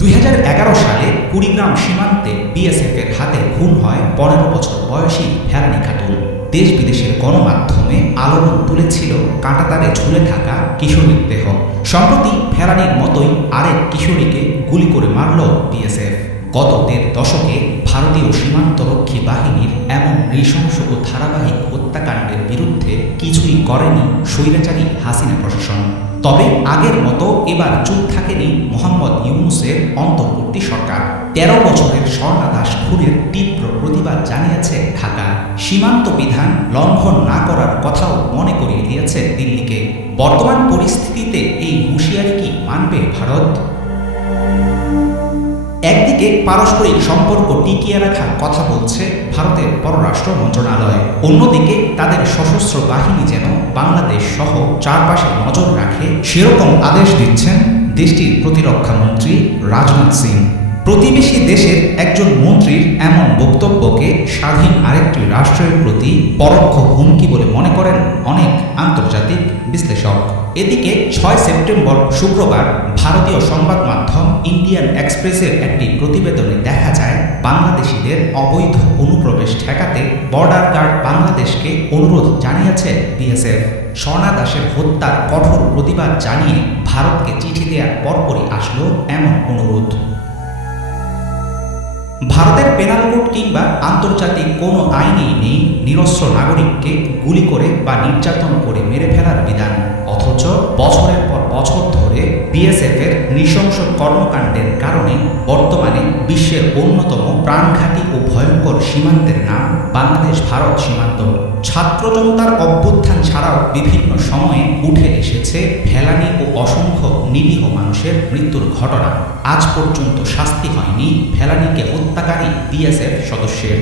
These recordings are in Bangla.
2011 সালে কুড়িগ্রাম সীমান্তে বিএসএফের হাতে খুন হয় 15 বছর বয়সী ফেলানী খাতুন। দেশ বিদেশের গণমাধ্যমে আলোড়ন তুলেছিল কাঁটাতারে ঝুলে থাকা কিশোরীর দেহ। সম্প্রতি ফেলানীর মতোই আরেক কিশোরীকে গুলি করে মারল বিএসএফ। গত 1.5 দশকে ভারতীয় সীমান্তরক্ষী বাহিনীর এমন নৃশংস ও ধারাবাহিক হত্যাকাণ্ডের বিরুদ্ধে কিছুই করেনি স্বৈরাচারী হাসিনা প্রশাসন। তবে আগের মতো এবার চুপ থাকেনি মোহাম্মদ ইউনূসের অন্তর্বর্তী সরকার। 13 বছরের স্বর্ণা দাস খুনের তীব্র প্রতিবাদ জানিয়েছে ঢাকা। সীমান্ত বিধান লঙ্ঘন না করার কথাও মনে করিয়ে দিয়েছে দিল্লিকে। বর্তমান পরিস্থিতিতে এই হুঁশিয়ারি কি মানবে ভারত? একদিকে পারস্পরিক সম্পর্ক টিকিয়ে রাখার কথা বলছে ভারতের পররাষ্ট্র মন্ত্রণালয়, অন্যদিকে তাদের সশস্ত্র বাহিনী যেন বাংলাদেশ সহ চারপাশে নজর রাখে সেরকম আদেশ দিচ্ছেন দেশটির প্রতিরক্ষা মন্ত্রী রাজনাথ সিং। প্রতিবেশী দেশের একজন মন্ত্রীর এমন বক্তব্যকে স্বাধীন আরেকটি রাষ্ট্রের প্রতি পরোক্ষ হুমকি বলে মনে করেন অনেক আন্তর্জাতিক বিশ্লেষক। এদিকে 6 সেপ্টেম্বর শুক্রবার ভারতীয় সংবাদ মাধ্যম ইন্ডিয়ান এক্সপ্রেসের একটি প্রতিবেদনে দেখা যায়, বাংলাদেশিদের অবৈধ অনুপ্রবেশ ঠেকাতে বর্ডার গার্ড বাংলাদেশকে অনুরোধ জানিয়েছে বিএসএফ। স্বর্ণা দাসের হত্যার কঠোর প্রতিবাদ জানিয়ে ভারতকে চিঠি দেওয়ার পরপরই আসলো এমন অনুরোধ। ভারতের পেনাল কোড কিংবা আন্তর্জাতিক কোনো আইনেই নেই নিরস্ত্র নাগরিককে গুলি করে বা নির্যাতন করে মেরে ফেলার বিধান। অথচ বছরের পর বছর ধরে বিএসএফের নৃশংস কর্মকাণ্ডের কারণে বর্তমানে বিশ্বের অন্যতম প্রাণঘাতী ও ভয়ঙ্কর সীমান্তের নাম বাংলাদেশ ভারত সীমান্ত। ছাত্র জনতার অভ্যুত্থান ছাড়াও বিভিন্ন সময়ে উঠে এসেছে ফেলানী ও অসংখ্য নিরীহ মানুষের মৃত্যুর ঘটনা। আজ পর্যন্ত শাস্তি হয়নি ফেলানীকে হত্যাকারী বিএসএফ সদস্যের।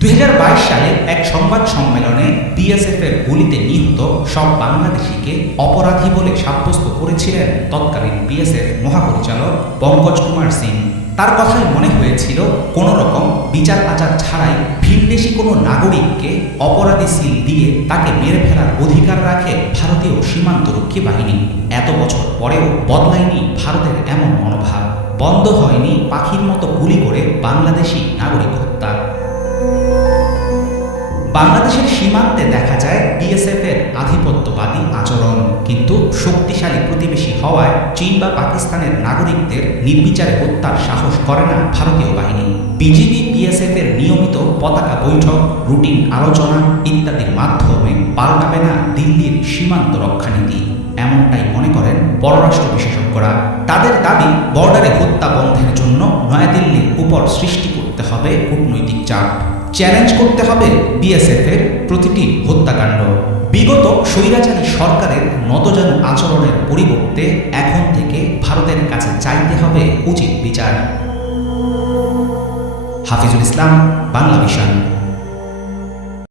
2022 সালে এক সংবাদ সম্মেলনে বিএসএফের গুলিতে নিহত সব বাংলাদেশিকে অপরাধী বলে সাব্যস্ত করেছিলেন তৎকালীন বিএসএফ মহাপরিচালক পঙ্কজ কুমার সিং। তার কথায় মনে হয়েছিল কোনো রকম বিচার আচার ছাড়াই ভিনদেশি কোনো নাগরিককে অপরাধী সিল দিয়ে তাকে মেরে ফেলার অধিকার রাখে ভারতীয় সীমান্তরক্ষী বাহিনী। এত বছর পরেও বদলায়নি ভারতের এমন মনোভাব, বন্ধ হয়নি পাখির মতো গুলি করে বাংলাদেশি নাগরিক হত্যা। বাংলাদেশের সীমান্তে দেখা যায় বিএসএফের আধিপত্যবাদী আচরণ, কিন্তু শক্তিশালী প্রতিবেশী হওয়ায় চীন বা পাকিস্তানের নাগরিকদের নির্বিচারে হত্যার সাহস করে না ভারতীয় বাহিনী। বিজিবি বিএসএফের নিয়মিত পতাকা বৈঠক, রুটিন আলোচনা ইত্যাদির মাধ্যমে পাল্টাবে না দিল্লির সীমান্ত রক্ষানীতি, এমনটাই মনে করেন পররাষ্ট্র বিশেষজ্ঞরা। তাদের দাবি, বর্ডারে হত্যা বন্ধের জন্য নয়াদিল্লির উপর সৃষ্টি করতে হবে কূটনৈতিক চাপ, চ্যালেঞ্জ করতে হবে বিএসএফের প্রতিটি হত্যাকাণ্ড। বিগত স্বৈরাচারী সরকারের নতজানু আচরণের পরিবর্তে এখন থেকে ভারতের কাছে চাইতে হবে উচিত বিচার। হাফিজুল ইসলাম, বাংলা ভিশন।